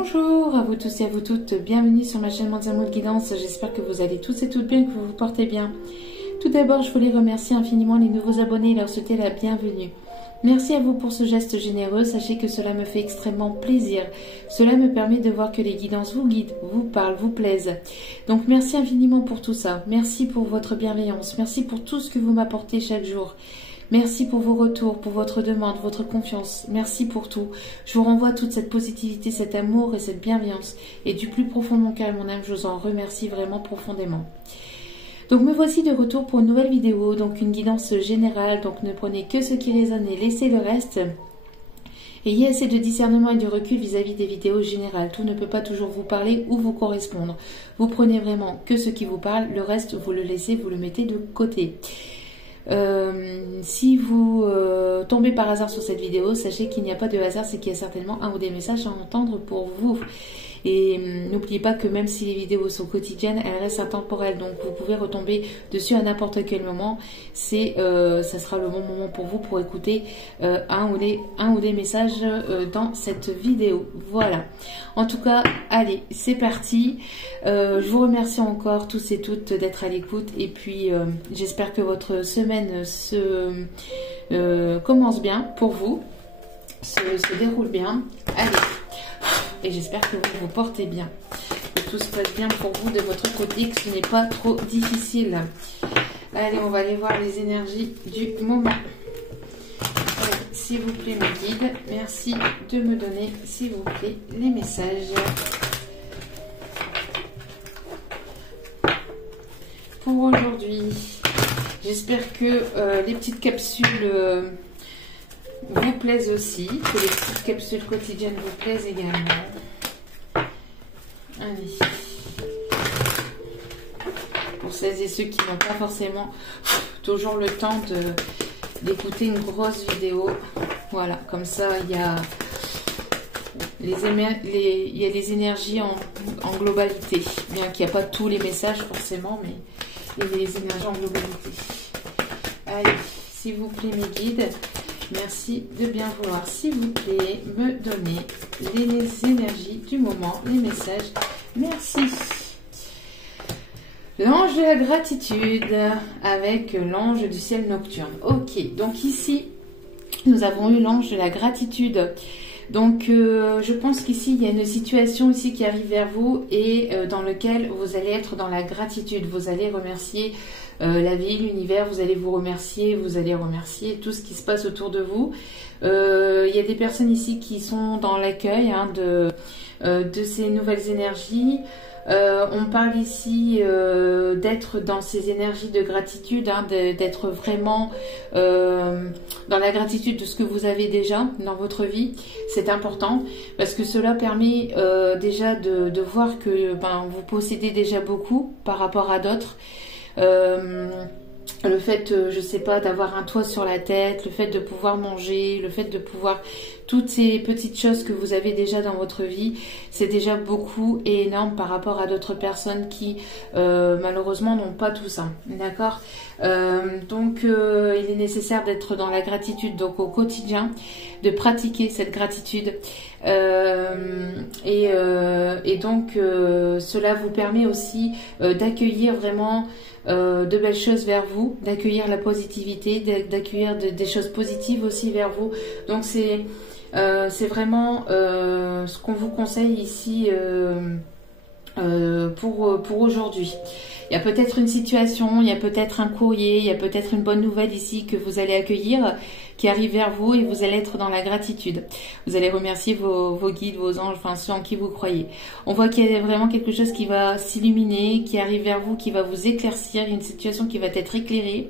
Bonjour à vous tous et à vous toutes, bienvenue sur ma chaîne Mondial Mood Guidance, j'espère que vous allez tous et toutes bien, que vous vous portez bien. Tout d'abord, je voulais remercier infiniment les nouveaux abonnés et leur souhaiter la bienvenue. Merci à vous pour ce geste généreux, sachez que cela me fait extrêmement plaisir. Cela me permet de voir que les guidances vous guident, vous parlent, vous plaisent. Donc merci infiniment pour tout ça, merci pour votre bienveillance, merci pour tout ce que vous m'apportez chaque jour. Merci pour vos retours, pour votre demande, votre confiance. Merci pour tout. Je vous renvoie toute cette positivité, cet amour et cette bienveillance. Et du plus profond de mon cœur et mon âme, je vous en remercie vraiment profondément. Donc me voici de retour pour une nouvelle vidéo, donc une guidance générale. Donc ne prenez que ce qui résonne et laissez le reste. Ayez assez de discernement et de recul vis-à-vis des vidéos générales. Tout ne peut pas toujours vous parler ou vous correspondre. Vous prenez vraiment que ce qui vous parle, le reste vous le laissez, vous le mettez de côté. Si vous tombez par hasard sur cette vidéo, sachez qu'il n'y a pas de hasard, c'est qu'il y a certainement un ou des messages à entendre pour vous. Et n'oubliez pas que même si les vidéos sont quotidiennes, elles restent intemporelles. Donc vous pouvez retomber dessus à n'importe quel moment. Ça sera le bon moment pour vous pour écouter un ou des messages dans cette vidéo. Voilà. En tout cas, allez, c'est parti. Je vous remercie encore tous et toutes d'être à l'écoute. Et puis, j'espère que votre semaine commence bien pour vous, se déroule bien. Allez. Et j'espère que vous vous portez bien, que tout se passe bien pour vous de votre côté, que ce n'est pas trop difficile. Allez, on va aller voir les énergies du moment. S'il vous plaît, mes guides, merci de me donner, s'il vous plaît, les messages. Pour aujourd'hui, j'espère que les petites capsules vous plaisent aussi, que les petites capsules quotidiennes vous plaisent également. Allez. Pour celles et ceux qui n'ont pas forcément toujours le temps d'écouter une grosse vidéo, voilà, comme ça il y a les énergies en globalité, bien qu'il n'y a pas tous les messages forcément, mais il y a les énergies en globalité. Allez, s'il vous plaît mes guides, merci de bien vouloir, s'il vous plaît, me donner les énergies du moment, les messages. Merci. L'ange de la gratitude avec l'ange du ciel nocturne. Ok, donc ici, nous avons eu l'ange de la gratitude. Donc, je pense qu'ici, il y a une situation ici qui arrive vers vous et dans lequel vous allez être dans la gratitude. Vous allez remercier la vie, l'univers, vous allez remercier tout ce qui se passe autour de vous. Il y a des personnes ici qui sont dans l'accueil de ces nouvelles énergies. On parle ici d'être dans ces énergies de gratitude, d'être vraiment dans la gratitude de ce que vous avez déjà dans votre vie. C'est important parce que cela permet déjà de voir que vous possédez déjà beaucoup par rapport à d'autres. Le fait, je sais pas, d'avoir un toit sur la tête, le fait de pouvoir manger, le fait de pouvoir... Toutes ces petites choses que vous avez déjà dans votre vie, c'est déjà beaucoup et énorme par rapport à d'autres personnes qui, malheureusement, n'ont pas tout ça. D'accord ? Donc, il est nécessaire d'être dans la gratitude, donc au quotidien, de pratiquer cette gratitude. Et donc, cela vous permet aussi d'accueillir vraiment... de belles choses vers vous, d'accueillir la positivité, d'accueillir des choses positives aussi vers vous. Donc c'est vraiment ce qu'on vous conseille ici pour aujourd'hui. Il y a peut-être une situation, il y a peut-être un courrier, il y a peut-être une bonne nouvelle ici que vous allez accueillir, qui arrive vers vous et vous allez être dans la gratitude. Vous allez remercier vos guides, vos anges, enfin ceux en qui vous croyez. On voit qu'il y a vraiment quelque chose qui va s'illuminer, qui arrive vers vous, qui va vous éclaircir, une situation qui va être éclairée.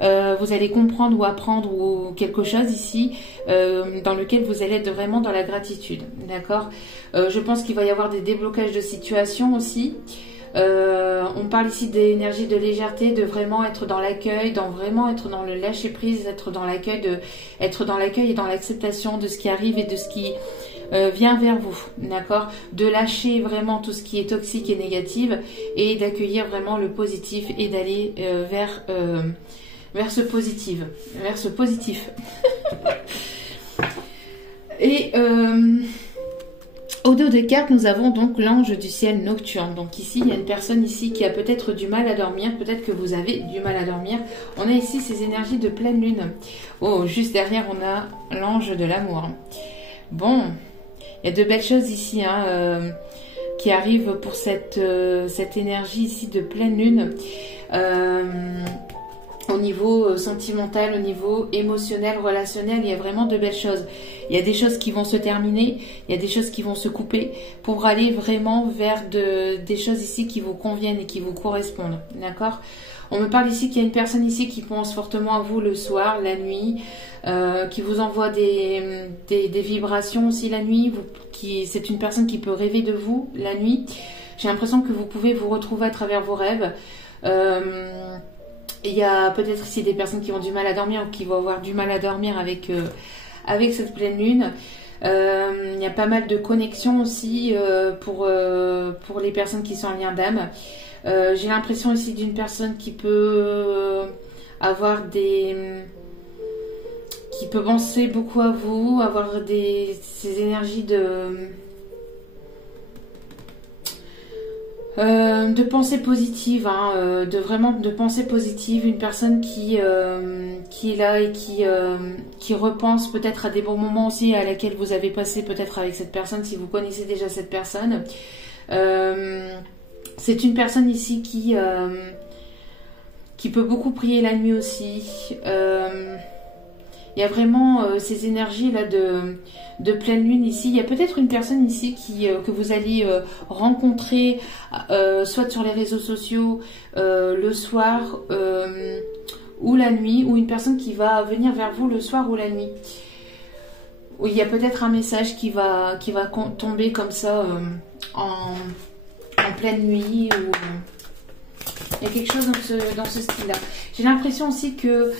Vous allez comprendre ou apprendre ou quelque chose ici dans lequel vous allez être vraiment dans la gratitude. D'accord ? Je pense qu'il va y avoir des déblocages de situation aussi. On parle ici d'énergie de légèreté, de vraiment être dans l'accueil, vraiment être dans le lâcher prise, être dans l'accueil et dans l'acceptation de ce qui arrive et de ce qui vient vers vous, d'accord, de lâcher vraiment tout ce qui est toxique et négatif et d'accueillir vraiment le positif et d'aller vers ce positif, Et Au dos des cartes, nous avons donc l'ange du ciel nocturne. Donc ici, il y a une personne ici qui a peut-être du mal à dormir. Peut-être que vous avez du mal à dormir. On a ici ces énergies de pleine lune. Oh, juste derrière, on a l'ange de l'amour. Bon, il y a de belles choses ici qui arrivent pour cette énergie ici de pleine lune. Au niveau sentimental, au niveau émotionnel, relationnel, il y a vraiment de belles choses. Il y a des choses qui vont se terminer, il y a des choses qui vont se couper pour aller vraiment vers des choses ici qui vous conviennent et qui vous correspondent. D'accord? On me parle ici qu'il y a une personne ici qui pense fortement à vous le soir, la nuit, qui vous envoie des vibrations aussi la nuit. C'est une personne qui peut rêver de vous la nuit. J'ai l'impression que vous pouvez vous retrouver à travers vos rêves. Il y a peut-être ici des personnes qui ont du mal à dormir ou qui vont avoir du mal à dormir avec cette pleine lune. Il y a pas mal de connexions aussi pour les personnes qui sont en lien d'âme. J'ai l'impression ici d'une personne qui peut avoir qui peut penser beaucoup à vous, avoir ces énergies de pensée positive, de pensée positive, une personne qui est là et qui repense peut-être à des bons moments aussi à laquelle vous avez passé peut-être avec cette personne, si vous connaissez déjà cette personne. C'est une personne ici qui peut beaucoup prier la nuit aussi. Il y a vraiment ces énergies là de pleine lune ici. Il y a peut-être une personne ici que vous allez rencontrer soit sur les réseaux sociaux le soir ou la nuit, ou une personne qui va venir vers vous le soir ou la nuit. Où il y a peut-être un message qui va tomber comme ça en pleine nuit, ou il y a quelque chose dans ce style-là. J'ai l'impression aussi que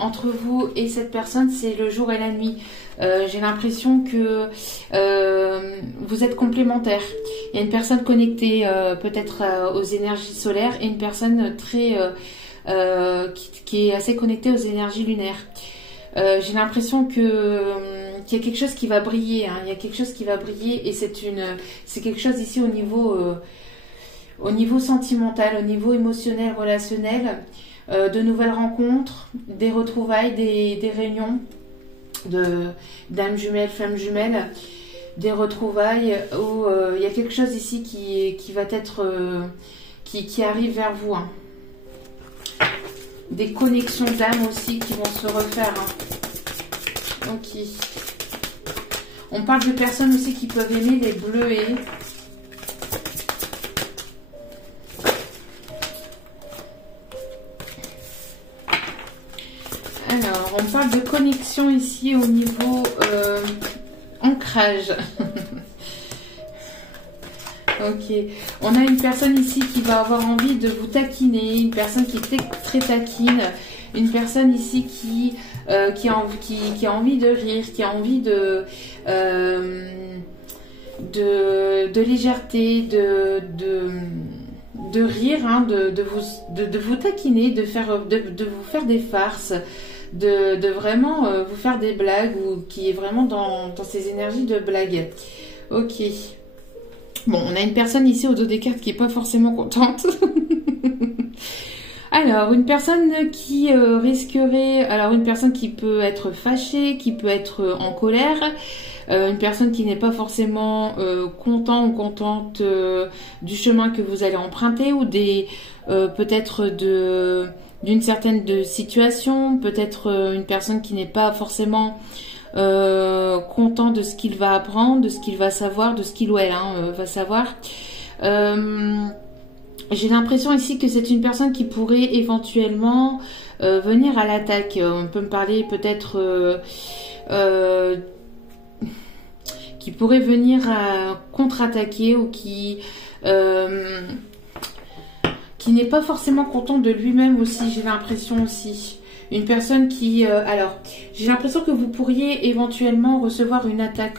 entre vous et cette personne, c'est le jour et la nuit. J'ai l'impression que vous êtes complémentaires. Il y a une personne connectée peut-être aux énergies solaires et une personne qui est assez connectée aux énergies lunaires. J'ai l'impression qu'il y a quelque chose qui va briller. Il y a quelque chose qui va briller et c'est quelque chose ici au niveau sentimental, au niveau émotionnel, relationnel, de nouvelles rencontres, des retrouvailles, des réunions d'âmes jumelles, flammes jumelles, des retrouvailles où il y a quelque chose ici qui va être qui arrive vers vous. Des connexions d'âmes aussi qui vont se refaire. Ok. On parle de personnes aussi qui peuvent aimer les bleuets. Alors, on parle de connexion ici au niveau ancrage. Ok. On a une personne ici qui va avoir envie de vous taquiner, une personne qui est très taquine, une personne ici qui a envie de rire, qui a envie de légèreté, de rire, de vous taquiner, de vous faire des farces, de vraiment vous faire des blagues, ou qui est vraiment dans ces énergies de blague. Ok. Bon, on a une personne ici au dos des cartes qui est pas forcément contente. Alors, une personne qui risquerait... Alors, une personne qui peut être fâchée, qui peut être en colère. Une personne qui n'est pas forcément content ou contente du chemin que vous allez emprunter, ou peut-être d'une certaine situation. Peut-être une personne qui n'est pas forcément... content de ce qu'il va apprendre, de ce qu'il va savoir, de ce qu'il ou elle va savoir. J'ai l'impression ici que c'est une personne qui pourrait éventuellement venir à l'attaque. On peut me parler peut-être qui pourrait venir à contre-attaquer, ou qui n'est pas forcément content de lui-même aussi, j'ai l'impression aussi. Une personne qui... alors, j'ai l'impression que vous pourriez éventuellement recevoir une attaque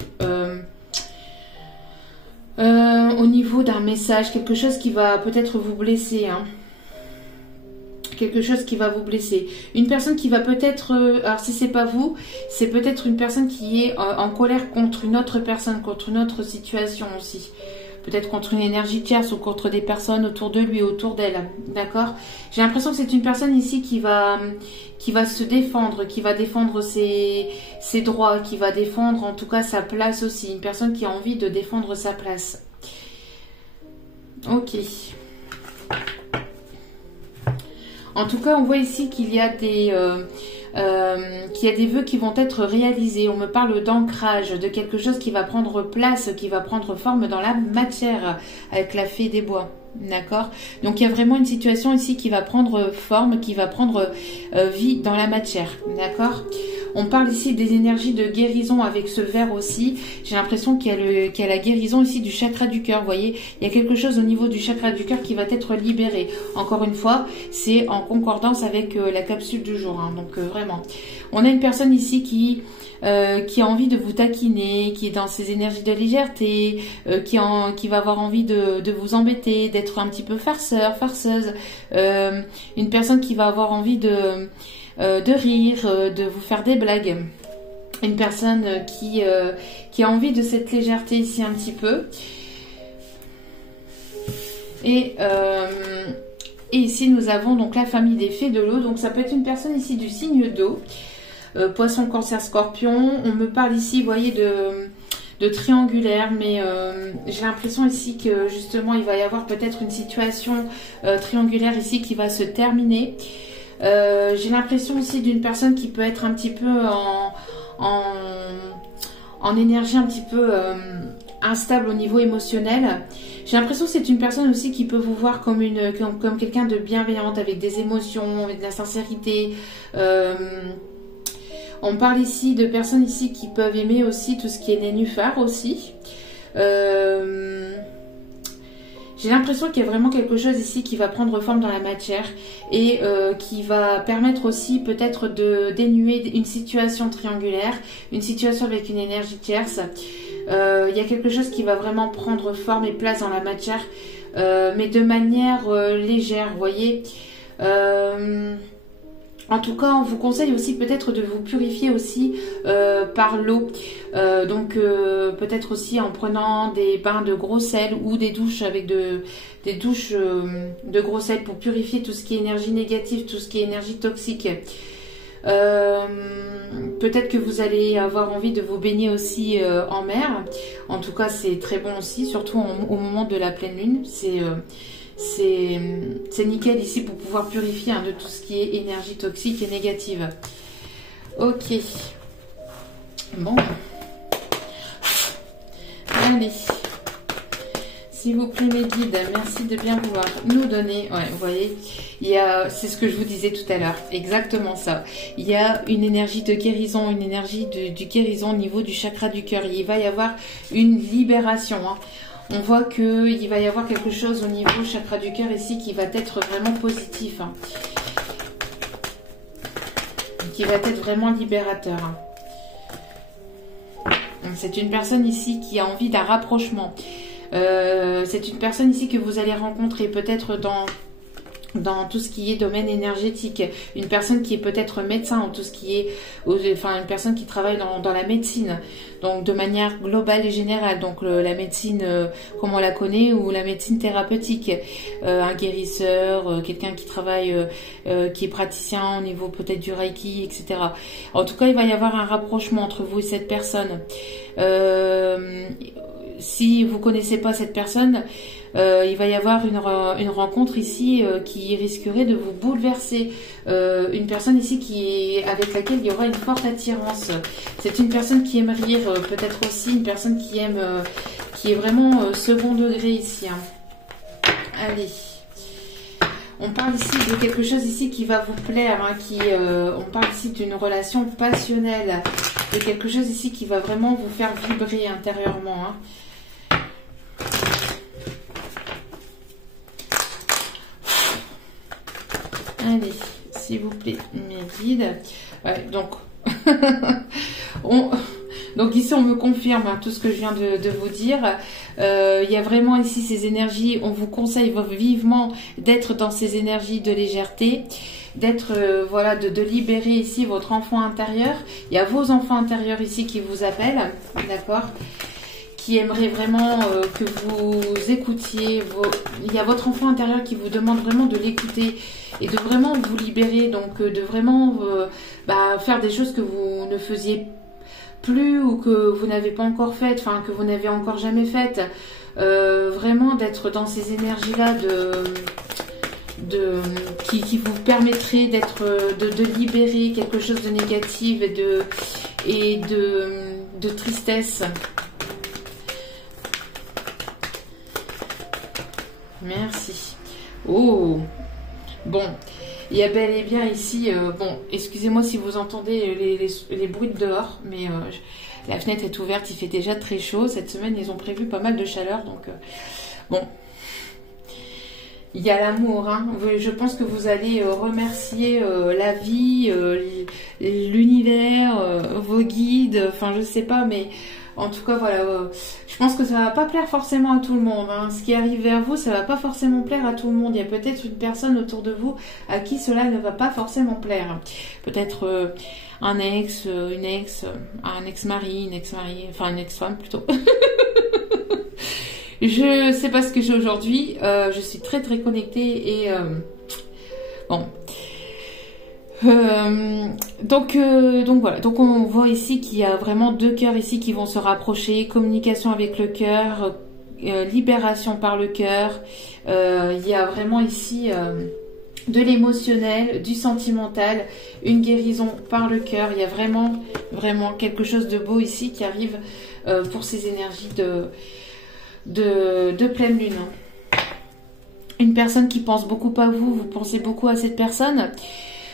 au niveau d'un message, quelque chose qui va peut-être vous blesser. quelque chose qui va vous blesser. Une personne qui va peut-être, alors si c'est pas vous, c'est peut-être une personne qui est en colère contre une autre personne, contre une autre situation aussi. Peut-être contre une énergie tierce ou contre des personnes autour de lui, autour d'elle. D'accord? J'ai l'impression que c'est une personne ici qui va se défendre, qui va défendre ses droits, qui va défendre en tout cas sa place aussi. Une personne qui a envie de défendre sa place. Ok. En tout cas, on voit ici qu'il y a des vœux qui vont être réalisés. On me parle d'ancrage, de quelque chose qui va prendre place, qui va prendre forme dans la matière, avec la fée des bois. D'accord? Donc il y a vraiment une situation ici qui va prendre forme, qui va prendre vie dans la matière. D'accord? On parle ici des énergies de guérison avec ce verre aussi. J'ai l'impression qu'il y a la guérison ici du chakra du cœur. Vous voyez, il y a quelque chose au niveau du chakra du cœur qui va être libéré. Encore une fois, c'est en concordance avec la capsule du jour. Hein. Donc vraiment, on a une personne ici qui a envie de vous taquiner, qui est dans ses énergies de légèreté, qui va avoir envie de vous embêter, d'être un petit peu farceur, farceuse. Une personne qui va avoir envie de rire, de vous faire des blagues. Une personne qui a envie de cette légèreté ici un petit peu. Et ici nous avons donc la famille des fées de l'eau. Donc ça peut être une personne ici du signe d'eau. Poisson, cancer, scorpion. On me parle ici, vous voyez, de triangulaire, mais j'ai l'impression ici que justement il va y avoir peut-être une situation triangulaire ici qui va se terminer. J'ai l'impression aussi d'une personne qui peut être un petit peu en énergie un petit peu instable au niveau émotionnel. J'ai l'impression que c'est une personne aussi qui peut vous voir comme quelqu'un de bienveillante, avec des émotions, avec de la sincérité. On parle ici de personnes ici qui peuvent aimer aussi tout ce qui est nénuphar aussi. J'ai l'impression qu'il y a vraiment quelque chose ici qui va prendre forme dans la matière et qui va permettre aussi peut-être de dénuer une situation triangulaire, une situation avec une énergie tierce. Il y a quelque chose qui va vraiment prendre forme et place dans la matière, mais de manière légère, vous voyez. En tout cas, on vous conseille aussi peut-être de vous purifier aussi par l'eau. Donc peut-être aussi en prenant des bains de gros sel ou des douches avec des douches de gros sel pour purifier tout ce qui est énergie négative, tout ce qui est énergie toxique. Peut-être que vous allez avoir envie de vous baigner aussi en mer. En tout cas, c'est très bon aussi, surtout au moment de la pleine lune. C'est nickel ici pour pouvoir purifier de tout ce qui est énergie toxique et négative. Ok. Bon. Allez. S'il vous plaît mes guides, merci de bien vouloir nous donner. Ouais, vous voyez, c'est ce que je vous disais tout à l'heure. Exactement ça. Il y a une énergie de guérison, une énergie du guérison au niveau du chakra du cœur. Il va y avoir une libération. Hein. On voit qu'il va y avoir quelque chose au niveau chakra du cœur ici qui va être vraiment positif. Hein. Qui va être vraiment libérateur. Hein. C'est une personne ici qui a envie d'un rapprochement. C'est une personne ici que vous allez rencontrer peut-être dans tout ce qui est domaine énergétique, une personne qui est peut-être médecin ou tout ce qui est, enfin une personne qui travaille dans la médecine, donc de manière globale et générale, donc la médecine comme on la connaît ou la médecine thérapeutique, un guérisseur, quelqu'un qui travaille, qui est praticien au niveau peut-être du Reiki, etc. En tout cas, il va y avoir un rapprochement entre vous et cette personne. Si vous connaissez pas cette personne, il va y avoir une rencontre ici qui risquerait de vous bouleverser. Une personne ici avec laquelle il y aura une forte attirance. C'est une personne qui aime rire, peut-être aussi une personne qui est vraiment second degré ici. Hein. Allez. On parle ici de quelque chose ici qui va vous plaire. Hein, on parle ici d'une relation passionnelle. De quelque chose ici qui va vraiment vous faire vibrer intérieurement. Hein. Allez, s'il vous plaît, mes guides. Ouais, donc, Donc ici, on me confirme hein, tout ce que je viens de vous dire. Il y a vraiment ici ces énergies. On vous conseille vivement d'être dans ces énergies de légèreté, d'être voilà, de libérer ici votre enfant intérieur. Il y a vos enfants intérieurs ici qui vous appellent, d'accord, qui aimerait vraiment que vous écoutiez. Il y a votre enfant intérieur qui vous demande vraiment de l'écouter et de vraiment vous libérer, donc de vraiment faire des choses que vous ne faisiez plus ou que vous n'avez pas encore faites, enfin que vous n'avez encore jamais faites. Vraiment d'être dans ces énergies-là qui vous permettraient de libérer quelque chose de négatif et de tristesse. Merci. Oh, bon, il y a bel et bien ici, bon, excusez-moi si vous entendez les bruits de dehors, mais la fenêtre est ouverte, il fait déjà très chaud. Cette semaine, ils ont prévu pas mal de chaleur, donc bon, il y a l'amour, hein. Je pense que vous allez remercier la vie, l'univers, vos guides, enfin je sais pas, mais en tout cas voilà, je pense que ça va pas plaire forcément à tout le monde, hein. Ce qui arrive vers vous, ça va pas forcément plaire à tout le monde. Il y a peut-être une personne autour de vous à qui cela ne va pas forcément plaire. Peut-être un ex, une ex, un ex-mari, une ex-mari, enfin une ex-femme plutôt. Je sais pas ce que j'ai aujourd'hui. Je suis très très connectée et bon. Donc voilà, donc on voit ici qu'il y a vraiment deux cœurs ici qui vont se rapprocher, communication avec le cœur, libération par le cœur. Il y a vraiment ici de l'émotionnel, du sentimental, une guérison par le cœur. Il y a vraiment vraiment quelque chose de beau ici qui arrive pour ces énergies de pleine lune. Une personne qui pense beaucoup à vous, vous pensez beaucoup à cette personne.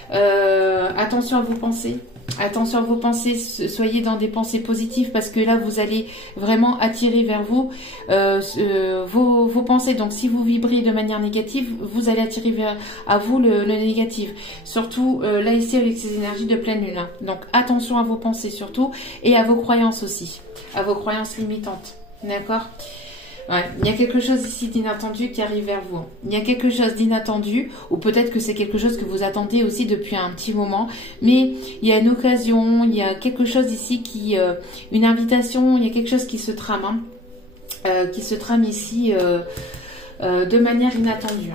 Attention à vos pensées. Attention à vos pensées, soyez dans des pensées positives parce que là vous allez vraiment attirer vers vous vos pensées. Donc si vous vibrez de manière négative, vous allez attirer à vous le négatif. Surtout là ici avec ces énergies de pleine lune. Hein. Donc attention à vos pensées surtout et à vos croyances aussi, à vos croyances limitantes. D'accord ? Ouais, il y a quelque chose ici d'inattendu qui arrive vers vous. Il y a quelque chose d'inattendu, ou peut-être que c'est quelque chose que vous attendez aussi depuis un petit moment, mais il y a une occasion, il y a quelque chose ici une invitation, il y a quelque chose qui se trame, qui se trame ici de manière inattendue.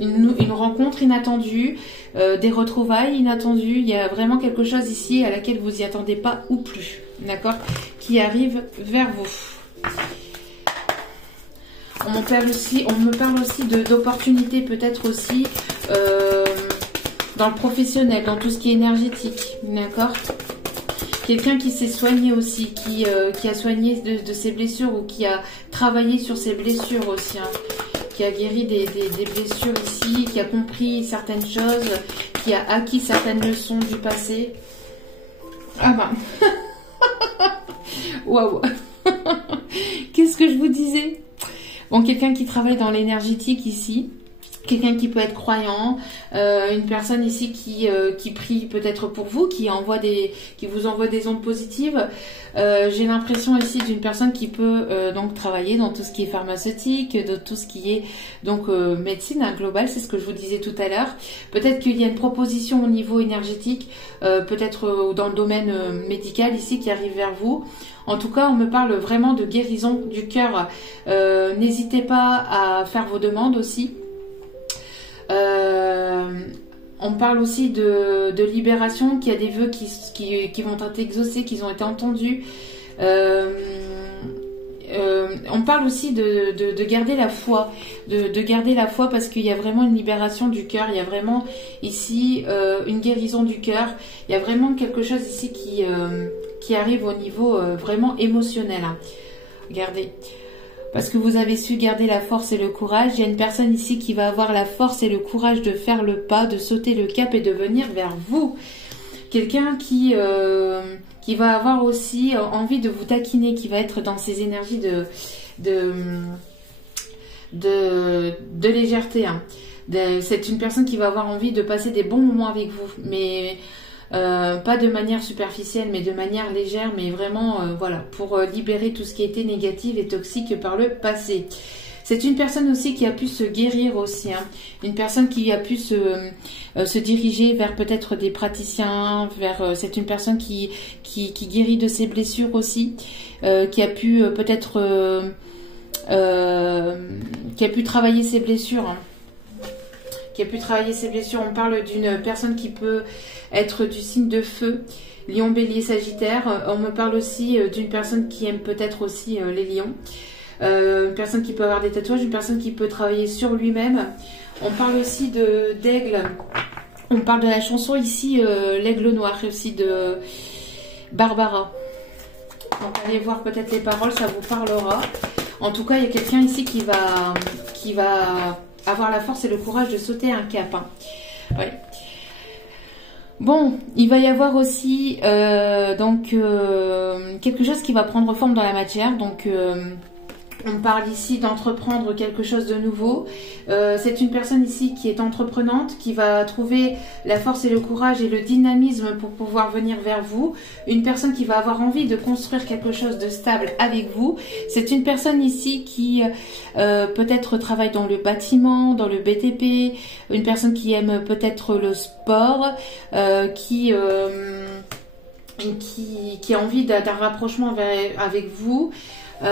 Une rencontre inattendue, des retrouvailles inattendues, il y a vraiment quelque chose ici à laquelle vous y attendez pas ou plus, d'accord, qui arrive vers vous. On me parle aussi d'opportunités peut-être aussi dans le professionnel, dans tout ce qui est énergétique, d'accord. Quelqu'un qui s'est soigné aussi, qui a soigné de ses blessures ou qui a travaillé sur ses blessures aussi, hein, qui a guéri des blessures ici, qui a compris certaines choses, qui a acquis certaines leçons du passé. Ah ben, waouh. Qu'est-ce que je vous disais? Bon, quelqu'un qui travaille dans l'énergétique ici, quelqu'un qui peut être croyant, une personne ici qui prie peut-être pour vous, qui vous envoie des ondes positives. J'ai l'impression ici d'une personne qui peut donc travailler dans tout ce qui est pharmaceutique, dans tout ce qui est donc médecine globale, c'est ce que je vous disais tout à l'heure. Peut-être qu'il y a une proposition au niveau énergétique, peut-être dans le domaine médical ici qui arrive vers vous. En tout cas, on me parle vraiment de guérison du cœur. N'hésitez pas à faire vos demandes aussi. On parle aussi de libération, qu'il y a des vœux qui vont être exaucés, qui ont été entendus. On parle aussi de garder la foi, de garder la foi parce qu'il y a vraiment une libération du cœur. Il y a vraiment ici une guérison du cœur. Il y a vraiment quelque chose ici qui arrive au niveau vraiment émotionnel. Hein. Regardez. Parce que vous avez su garder la force et le courage. Il y a une personne ici qui va avoir la force et le courage de faire le pas, de sauter le cap et de venir vers vous. Quelqu'un qui va avoir aussi envie de vous taquiner, qui va être dans ces énergies de légèreté. Hein. C'est une personne qui va avoir envie de passer des bons moments avec vous. Mais pas de manière superficielle, mais de manière légère, mais vraiment, voilà, pour libérer tout ce qui était négatif et toxique par le passé. C'est une personne aussi qui a pu se guérir aussi, hein. Une personne qui a pu se diriger vers peut-être des praticiens, c'est une personne qui guérit de ses blessures aussi, qui a pu peut-être qui a pu travailler ses blessures, hein. Qui a pu travailler ses blessures. On parle d'une personne qui peut être du signe de feu, Lion, Bélier, Sagittaire. On me parle aussi d'une personne qui aime peut-être aussi les lions. Une personne qui peut avoir des tatouages, une personne qui peut travailler sur lui-même. On parle aussi d'aigle. On parle de la chanson ici, l'aigle noir, aussi de Barbara. Donc allez voir peut-être les paroles, ça vous parlera. En tout cas, il y a quelqu'un ici qui va avoir la force et le courage de sauter un cap, hein. Ouais. Bon, il va y avoir aussi quelque chose qui va prendre forme dans la matière. Donc, on parle ici d'entreprendre quelque chose de nouveau. C'est une personne ici qui est entreprenante, qui va trouver la force et le courage et le dynamisme pour pouvoir venir vers vous. Une personne qui va avoir envie de construire quelque chose de stable avec vous. C'est une personne ici qui peut-être travaille dans le bâtiment, dans le BTP. Une personne qui aime peut-être le sport, qui a envie d'un rapprochement avec vous.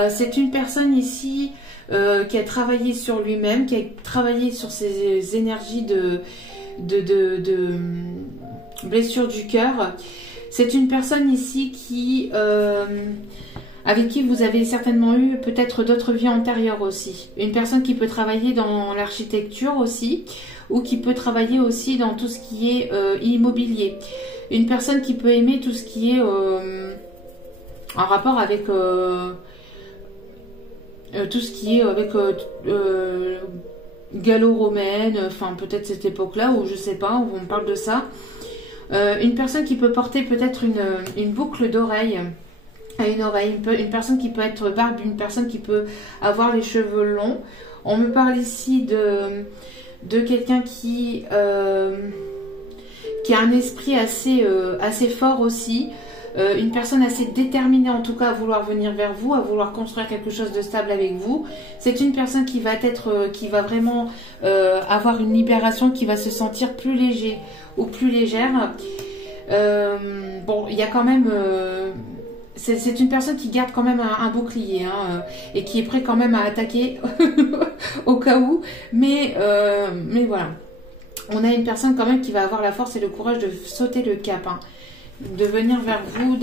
C'est une personne ici qui a travaillé sur lui-même, qui a travaillé sur ses énergies de blessure du cœur. C'est une personne ici avec qui vous avez certainement eu peut-être d'autres vies antérieures aussi. Une personne qui peut travailler dans l'architecture aussi, ou qui peut travailler aussi dans tout ce qui est immobilier. Une personne qui peut aimer tout ce qui est en rapport avec tout ce qui est avec gallo-romaine, enfin peut-être cette époque-là, ou je sais pas, où on parle de ça. Une personne qui peut porter peut-être une boucle d'oreille à une oreille, une personne qui peut être barbe, une personne qui peut avoir les cheveux longs. On me parle ici de quelqu'un qui a un esprit assez fort aussi. Une personne assez déterminée en tout cas à vouloir venir vers vous, à vouloir construire quelque chose de stable avec vous. C'est une personne qui va vraiment avoir une libération, qui va se sentir plus léger ou plus légère. Bon, il y a quand même... c'est une personne qui garde quand même un bouclier, hein, et qui est prêt quand même à attaquer au cas où. Mais voilà. On a une personne quand même qui va avoir la force et le courage de sauter le cap, hein, de venir vers vous.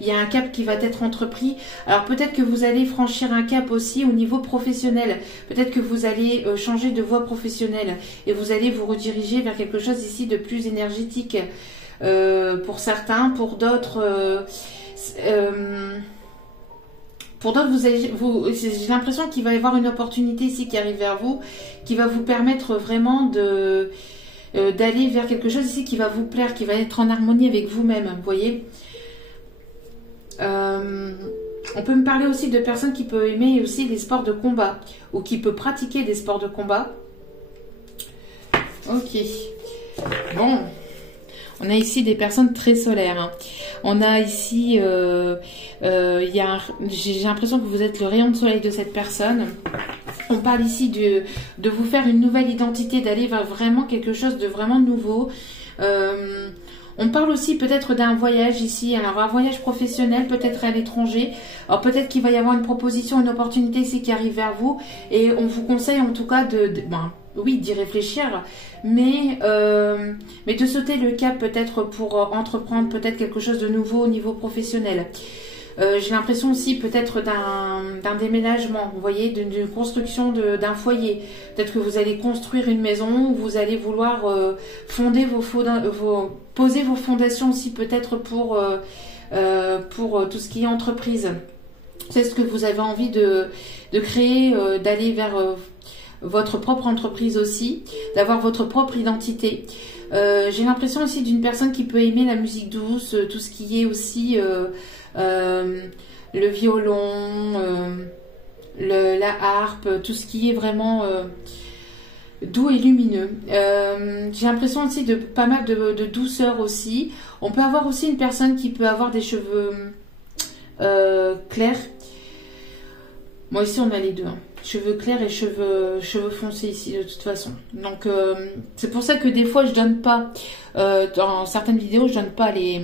Il y a un cap qui va être entrepris. Alors peut-être que vous allez franchir un cap aussi au niveau professionnel. Peut-être que vous allez changer de voie professionnelle et vous allez vous rediriger vers quelque chose ici de plus énergétique pour certains. Pour d'autres, j'ai l'impression qu'il va y avoir une opportunité ici qui arrive vers vous, qui va vous permettre vraiment d'aller vers quelque chose ici qui va vous plaire, qui va être en harmonie avec vous-même, vous voyez. On peut me parler aussi de personnes qui peuvent aimer aussi les sports de combat, ou qui peuvent pratiquer des sports de combat. Ok. Bon. On a ici des personnes très solaires, hein. On a ici, j'ai l'impression que vous êtes le rayon de soleil de cette personne. On parle ici de vous faire une nouvelle identité, d'aller vers vraiment quelque chose de vraiment nouveau. On parle aussi peut-être d'un voyage ici, alors un voyage professionnel, peut-être à l'étranger. Alors peut-être qu'il va y avoir une proposition, une opportunité ici qui arrive vers vous. Et on vous conseille en tout cas oui, d'y réfléchir, mais de sauter le cap peut-être pour entreprendre peut-être quelque chose de nouveau au niveau professionnel. J'ai l'impression aussi peut-être d'un déménagement, vous voyez, d'une construction d'un foyer. Peut-être que vous allez construire une maison, ou vous allez vouloir poser vos fondations aussi peut-être pour tout ce qui est entreprise. C'est ce que vous avez envie de créer, d'aller vers votre propre entreprise aussi, d'avoir votre propre identité. J'ai l'impression aussi d'une personne qui peut aimer la musique douce, tout ce qui est aussi le violon, la harpe, tout ce qui est vraiment doux et lumineux. J'ai l'impression aussi de pas mal de douceur aussi. On peut avoir aussi une personne qui peut avoir des cheveux clairs. Moi ici on a les deux, hein. Cheveux clairs et cheveux foncés ici de toute façon. Donc c'est pour ça que des fois je donne pas, dans certaines vidéos je donne pas les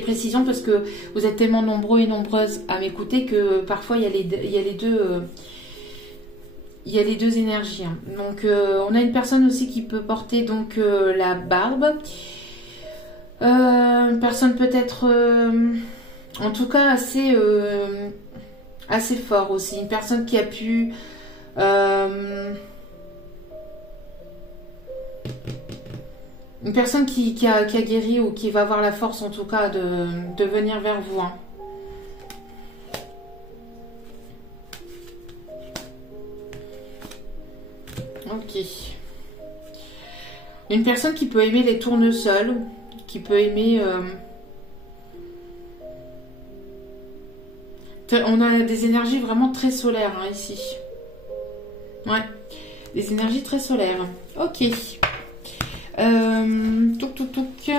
précisions, parce que vous êtes tellement nombreux et nombreuses à m'écouter que parfois il y a les deux... il y a les deux énergies, hein. Donc on a une personne aussi qui peut porter donc la barbe. Une personne peut-être en tout cas assez fort aussi. Une personne qui a pu une personne qui a guéri, ou qui va avoir la force en tout cas de venir vers vous, hein. Ok. Une personne qui peut aimer les tournesols, qui peut aimer... On a des énergies vraiment très solaires, hein, ici. Ouais, des énergies très solaires. Ok. Touc.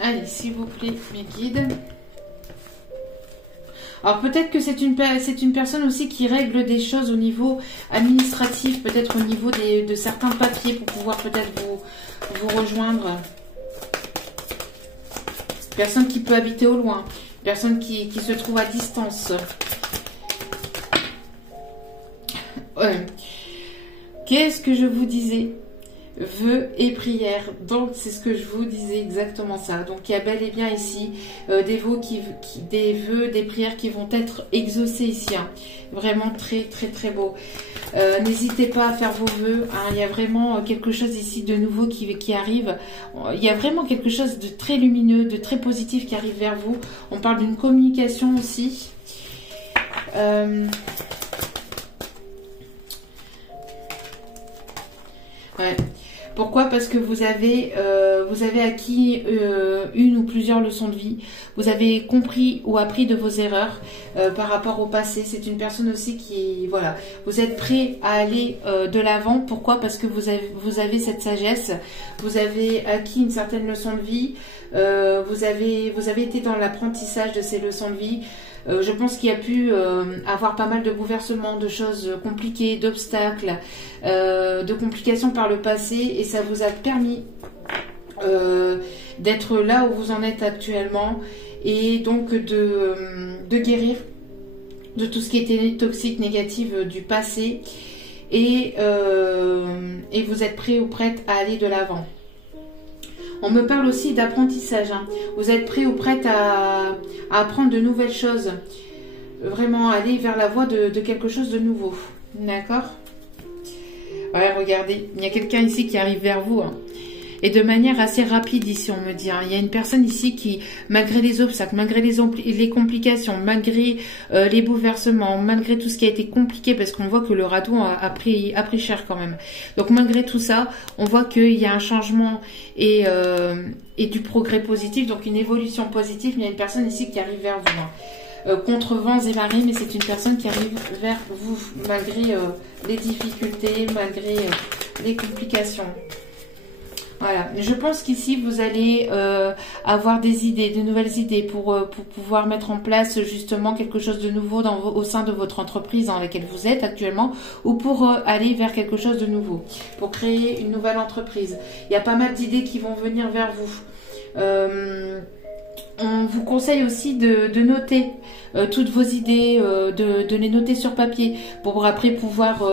Allez, s'il vous plaît, mes guides. Alors peut-être que c'est une personne aussi qui règle des choses au niveau administratif, peut-être au niveau de certains papiers pour pouvoir peut-être vous rejoindre. Personne qui peut habiter au loin, personne qui se trouve à distance. Qu'est-ce que je vous disais? Vœux et prières. Donc c'est ce que je vous disais, exactement ça. Donc il y a bel et bien ici des vœux, des prières qui vont être exaucées ici, hein. Vraiment très très très beau. N'hésitez pas à faire vos vœux, hein. Il y a vraiment quelque chose ici de nouveau qui arrive. Il y a vraiment quelque chose de très lumineux, de très positif qui arrive vers vous. On parle d'une communication aussi. Ouais. Pourquoi? Parce que vous avez acquis une ou plusieurs leçons de vie. Vous avez compris ou appris de vos erreurs par rapport au passé. C'est une personne aussi qui, voilà, vous êtes prêt à aller de l'avant. Pourquoi? Parce que vous avez cette sagesse. Vous avez acquis une certaine leçon de vie. Vous avez été dans l'apprentissage de ces leçons de vie. Je pense qu'il y a pu avoir pas mal de bouleversements, de choses compliquées, d'obstacles, de complications par le passé, et ça vous a permis d'être là où vous en êtes actuellement, et donc de guérir de tout ce qui était toxique, négatif du passé, et vous êtes prêt ou prête à aller de l'avant. On me parle aussi d'apprentissage, hein. Vous êtes prêt ou prête à apprendre de nouvelles choses. Vraiment aller vers la voie de quelque chose de nouveau. D'accord? Ouais, regardez. Il y a quelqu'un ici qui arrive vers vous, hein. Et de manière assez rapide ici, on me dit, hein. Il y a une personne ici qui, malgré les obstacles, malgré les complications, malgré les bouleversements, malgré tout ce qui a été compliqué, parce qu'on voit que le radeau a pris cher quand même. Donc malgré tout ça, on voit qu'il y a un changement et du progrès positif, donc une évolution positive. Mais il y a une personne ici qui arrive vers vous, hein. Contre vents et marées, mais c'est une personne qui arrive vers vous, malgré les difficultés, malgré les complications. Voilà, je pense qu'ici vous allez avoir des idées, de nouvelles idées pour pouvoir mettre en place justement quelque chose de nouveau au sein de votre entreprise dans laquelle vous êtes actuellement, ou pour aller vers quelque chose de nouveau, pour créer une nouvelle entreprise. Il y a pas mal d'idées qui vont venir vers vous. On vous conseille aussi de noter toutes vos idées, de les noter sur papier pour après pouvoir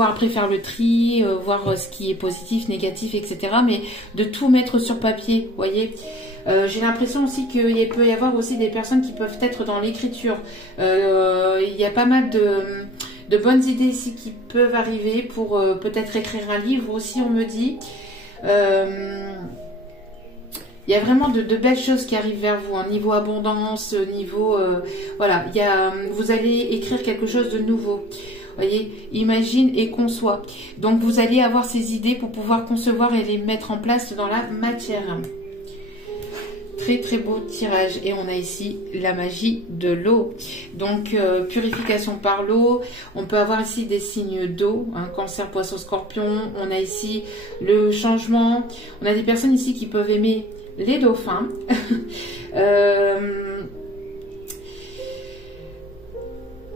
après faire le tri, voir ce qui est positif, négatif, etc. Mais de tout mettre sur papier, voyez. J'ai l'impression aussi qu'il peut y avoir aussi des personnes qui peuvent être dans l'écriture. Il y a pas mal de bonnes idées ici qui peuvent arriver pour peut-être écrire un livre aussi, on me dit. Il y a vraiment de belles choses qui arrivent vers vous, hein, niveau abondance, niveau... voilà, vous allez écrire quelque chose de nouveau. Voyez, imagine et conçois. Donc vous allez avoir ces idées pour pouvoir concevoir et les mettre en place dans la matière. Très très beau tirage. Et on a ici la magie de l'eau. Donc purification par l'eau. On peut avoir ici des signes d'eau, hein, Cancer, Poisson, Scorpion. On a ici le changement. On a des personnes ici qui peuvent aimer les dauphins.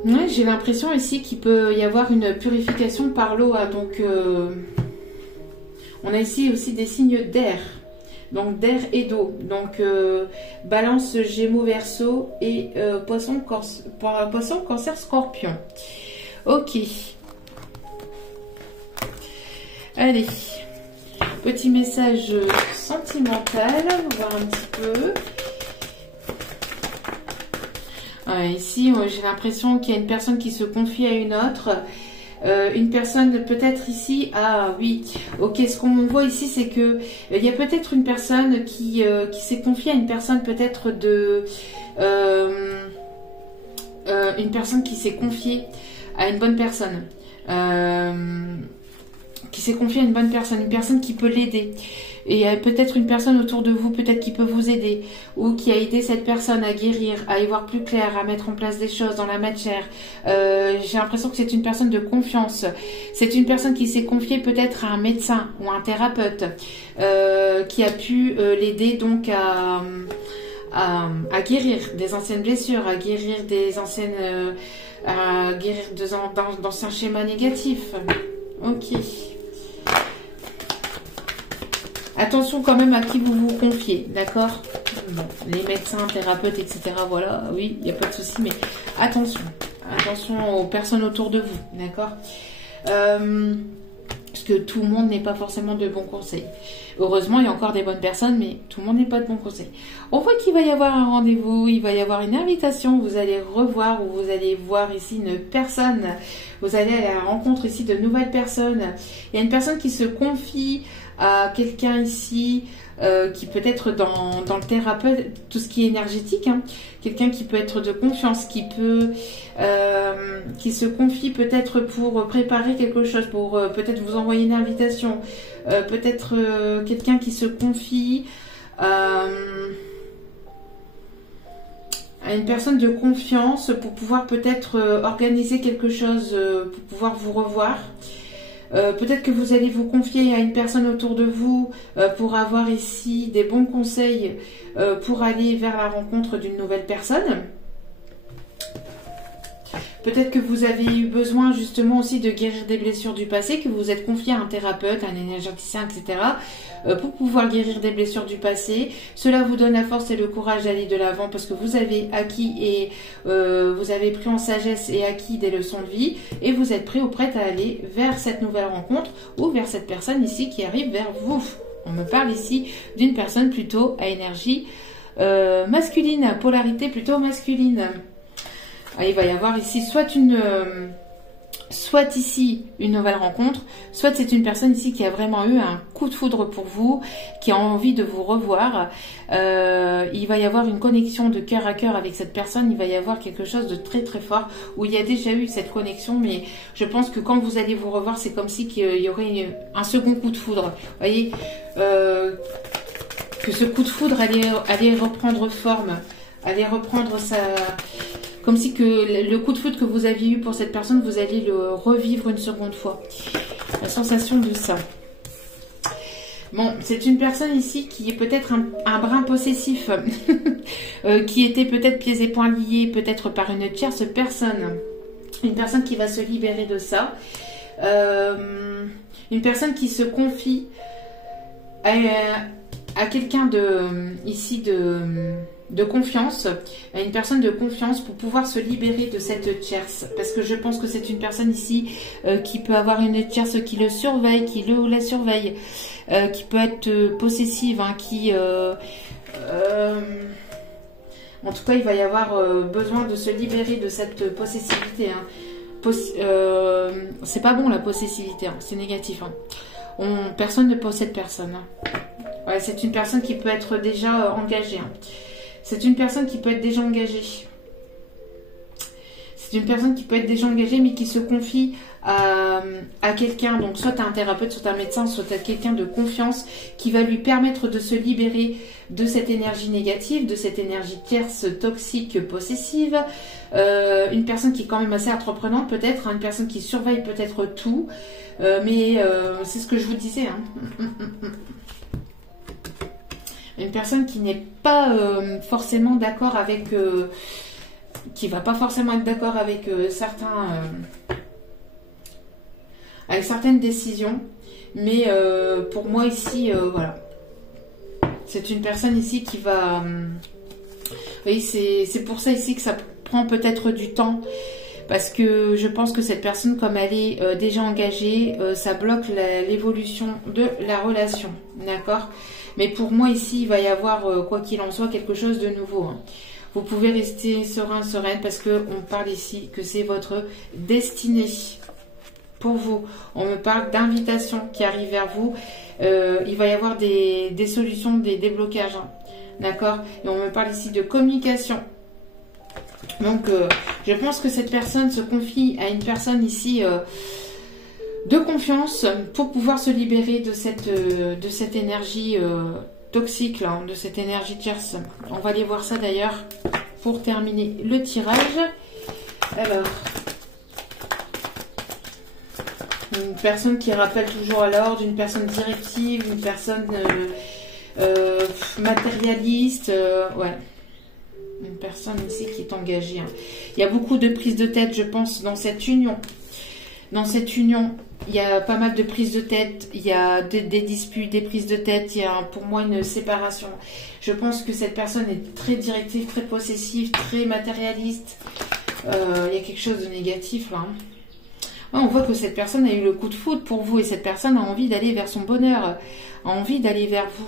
Ouais, j'ai l'impression ici qu'il peut y avoir une purification par l'eau. Hein, donc on a ici aussi des signes d'air. Donc d'air et d'eau. Donc Balance, Gémeaux, Verseau et Poisson, Cancer, Scorpion. Ok. Allez. Petit message sentimental. On va voir un petit peu. Ouais, ici, j'ai l'impression qu'il y a une personne qui se confie à une autre. Une personne peut-être ici, ah oui, ok, ce qu'on voit ici c'est que il y a peut-être une personne qui s'est confiée à une personne peut-être de une personne qui s'est confiée à une bonne personne, une personne qui peut l'aider. Et peut-être une personne autour de vous, peut-être qui peut vous aider, ou qui a aidé cette personne à guérir, à y voir plus clair, à mettre en place des choses dans la matière. J'ai l'impression que c'est une personne de confiance. C'est une personne qui s'est confiée peut-être à un médecin ou un thérapeute, qui a pu l'aider donc à guérir des anciennes blessures, à guérir des anciennes, à guérir d'anciens schémas négatifs. Ok. Attention quand même à qui vous vous confiez, d'accord? Bon, les médecins, thérapeutes, etc. Voilà, oui, il n'y a pas de souci, mais attention. Attention aux personnes autour de vous, d'accord? Parce que tout le monde n'est pas forcément de bons conseils. Heureusement, il y a encore des bonnes personnes, mais tout le monde n'est pas de bons conseils. On voit qu'il va y avoir un rendez-vous, il va y avoir une invitation, vous allez revoir ou vous allez voir ici une personne. Vous allez à la rencontre ici de nouvelles personnes. Il y a une personne qui se confie à quelqu'un ici qui peut être dans le thérapeute, tout ce qui est énergétique, hein. Quelqu'un qui peut être de confiance, qui se confie peut-être pour préparer quelque chose, pour peut-être vous envoyer une invitation, peut-être quelqu'un qui se confie à une personne de confiance pour pouvoir peut-être organiser quelque chose, pour pouvoir vous revoir. Peut-être que vous allez vous confier à une personne autour de vous pour avoir ici des bons conseils pour aller vers la rencontre d'une nouvelle personne. Peut-être que vous avez eu besoin justement aussi de guérir des blessures du passé, que vous êtes confié à un thérapeute, un énergéticien, etc. Pour pouvoir guérir des blessures du passé. Cela vous donne la force et le courage d'aller de l'avant parce que vous avez acquis et vous avez pris en sagesse et acquis des leçons de vie et vous êtes prêt ou prête à aller vers cette nouvelle rencontre ou vers cette personne ici qui arrive vers vous. On me parle ici d'une personne plutôt à énergie masculine, à polarité plutôt masculine. Il va y avoir ici soit ici une nouvelle rencontre, soit c'est une personne ici qui a vraiment eu un coup de foudre pour vous, qui a envie de vous revoir. Il va y avoir une connexion de cœur à cœur avec cette personne, il va y avoir quelque chose de très très fort où il y a déjà eu cette connexion, mais je pense que quand vous allez vous revoir, c'est comme si qu'il y aurait un second coup de foudre. Vous voyez, que ce coup de foudre allait reprendre forme, allait reprendre sa... Comme si que le coup de foudre que vous aviez eu pour cette personne, vous allez le revivre une seconde fois. La sensation de ça. Bon, c'est une personne ici qui est peut-être un brin possessif, qui était peut-être pieds et poings liés, peut-être par une tierce personne. Une personne qui va se libérer de ça. Une personne qui se confie à quelqu'un de confiance, à une personne de confiance pour pouvoir se libérer de cette tierce. Parce que je pense que c'est une personne ici qui peut avoir une tierce qui le surveille, qui le ou la surveille, qui peut être possessive, hein, en tout cas, il va y avoir besoin de se libérer de cette possessivité. Hein. C'est pas bon la possessivité, hein, c'est négatif. Hein. Personne ne possède personne. Hein. Ouais, c'est une personne qui peut être déjà engagée. Hein. C'est une personne qui peut être déjà engagée. C'est C'est une personne qui peut être déjà engagée, mais qui se confie à quelqu'un. Donc, soit un thérapeute, soit un médecin, soit quelqu'un de confiance qui va lui permettre de se libérer de cette énergie négative, de cette énergie tierce, toxique, possessive. Une personne qui est quand même assez entreprenante, peut-être. Une personne qui surveille peut-être tout. Mais c'est ce que je vous disais. Hein. Une personne qui n'est pas forcément d'accord avec... qui va pas forcément être d'accord avec avec certaines décisions. Mais pour moi ici, voilà. C'est une personne ici qui va... oui, c'est pour ça ici que ça prend peut-être du temps. Parce que je pense que cette personne, comme elle est déjà engagée, ça bloque l'évolution de la relation. D'accord ? Mais pour moi ici, il va y avoir, quoi qu'il en soit, quelque chose de nouveau. Hein. Vous pouvez rester serein, sereine, parce qu'on parle ici que c'est votre destinée pour vous. On me parle d'invitation qui arrive vers vous. Il va y avoir des solutions, des déblocages. Hein. D'accord ? Et on me parle ici de communication. Donc, je pense que cette personne se confie à une personne ici de confiance pour pouvoir se libérer de cette énergie toxique, là, de cette énergie tierce. On va aller voir ça d'ailleurs pour terminer le tirage. Alors, une personne qui rappelle toujours à l'ordre, une personne directive, une personne matérialiste, ouais. Une personne ici qui est engagée. Hein. Il y a beaucoup de prises de tête, je pense, dans cette union. Dans cette union, il y a pas mal de prises de tête. Il y a des disputes, des prises de tête. Il y a pour moi une séparation. Je pense que cette personne est très directive, très possessive, très matérialiste. Il y a quelque chose de négatif là. Hein. Ouais, on voit que cette personne a eu le coup de foudre pour vous. Et cette personne a envie d'aller vers son bonheur. A envie d'aller vers vous.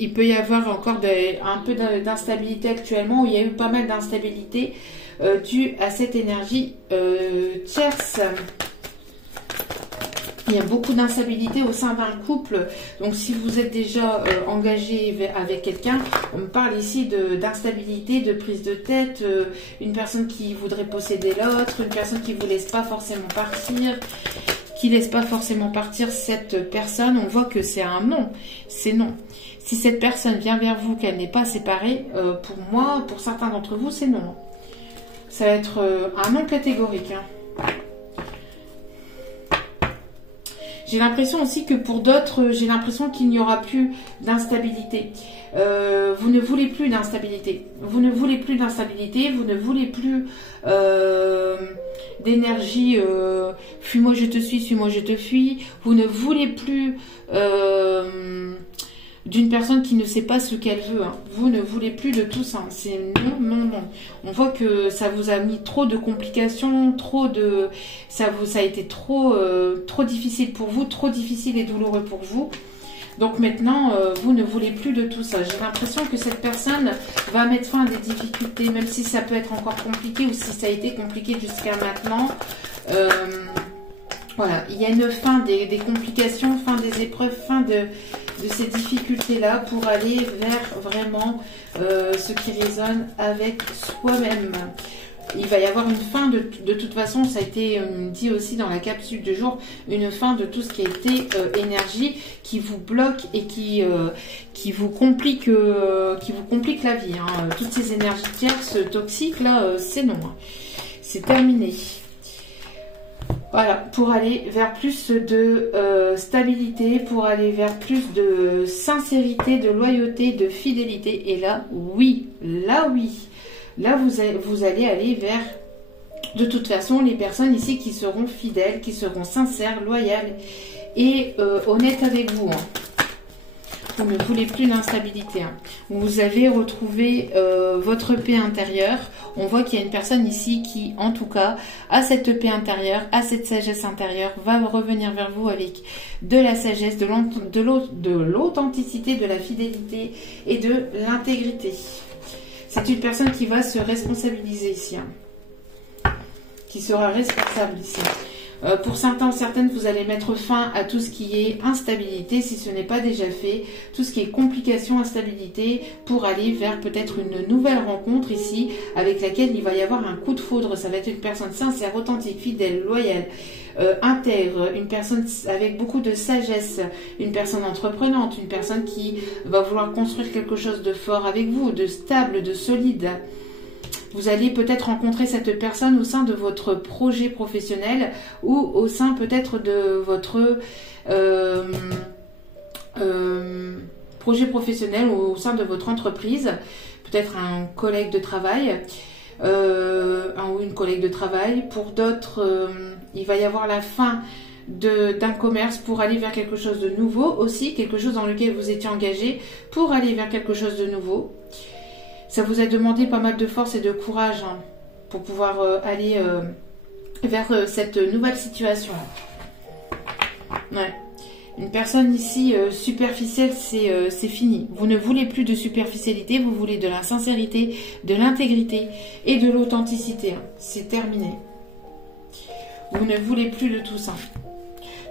Il peut y avoir encore un peu d'instabilité actuellement, où il y a eu pas mal d'instabilité due à cette énergie tierce. Il y a beaucoup d'instabilité au sein d'un couple. Donc si vous êtes déjà engagé avec quelqu'un, on me parle ici d'instabilité, de prise de tête, une personne qui voudrait posséder l'autre, une personne qui ne vous laisse pas forcément partir. Qui laisse pas forcément partir cette personne. On voit que c'est un non. C'est non. Si cette personne vient vers vous, qu'elle n'est pas séparée, pour moi, pour certains d'entre vous, c'est non. Ça va être un non catégorique. Hein. J'ai l'impression aussi que pour d'autres, j'ai l'impression qu'il n'y aura plus d'instabilité. Vous ne voulez plus d'instabilité. Vous ne voulez plus d'instabilité. Vous ne voulez plus d'énergie. Fuis-moi, je te suis. Suis-moi, je te fuis. Vous ne voulez plus d'une personne qui ne sait pas ce qu'elle veut. Hein. Vous ne voulez plus de tout ça. C'est non, non, non. On voit que ça vous a mis trop de complications, ça a été trop difficile pour vous, trop difficile et douloureux pour vous. Donc maintenant, vous ne voulez plus de tout ça. J'ai l'impression que cette personne va mettre fin à des difficultés, même si ça peut être encore compliqué ou si ça a été compliqué jusqu'à maintenant. Voilà, il y a une fin des complications, fin des épreuves, fin de ces difficultés-là pour aller vers vraiment ce qui résonne avec soi-même. Il va y avoir une fin de toute façon, ça a été dit aussi dans la capsule du jour, une fin de tout ce qui a été énergie qui vous bloque et qui vous complique la vie. Hein. Toutes ces énergies tierces toxiques là, c'est non. Hein. C'est terminé. Voilà, pour aller vers plus de stabilité, pour aller vers plus de sincérité, de loyauté, de fidélité. Et là, oui. Là, vous allez aller vers, de toute façon, les personnes ici qui seront fidèles, qui seront sincères, loyales et honnêtes avec vous. Hein. Vous ne voulez plus d'instabilité. Hein. Vous avez retrouvé votre paix intérieure. On voit qu'il y a une personne ici qui, en tout cas, a cette paix intérieure, a cette sagesse intérieure, va revenir vers vous avec de la sagesse, de l'authenticité, de la fidélité et de l'intégrité. C'est une personne qui va se responsabiliser ici. Hein. Qui sera responsable ici. Pour certains ou certaines, vous allez mettre fin à tout ce qui est instabilité, si ce n'est pas déjà fait, tout ce qui est complication, instabilité, pour aller vers peut-être une nouvelle rencontre ici, avec laquelle il va y avoir un coup de foudre. Ça va être une personne sincère, authentique, fidèle, loyale, intègre, une personne avec beaucoup de sagesse, une personne entreprenante, une personne qui va vouloir construire quelque chose de fort avec vous, de stable, de solide. Vous allez peut-être rencontrer cette personne au sein de votre projet professionnel ou au sein peut-être de votre projet professionnel ou au sein de votre entreprise. Peut-être un collègue de travail ou une collègue de travail. Pour d'autres, il va y avoir la fin d'un commerce pour aller vers quelque chose de nouveau aussi, quelque chose dans lequel vous étiez engagé pour aller vers quelque chose de nouveau. Ça vous a demandé pas mal de force et de courage pour pouvoir aller vers cette nouvelle situation. Ouais. Une personne ici superficielle, c'est fini. Vous ne voulez plus de superficialité, vous voulez de la sincérité, de l'intégrité et de l'authenticité. C'est terminé. Vous ne voulez plus de tout ça.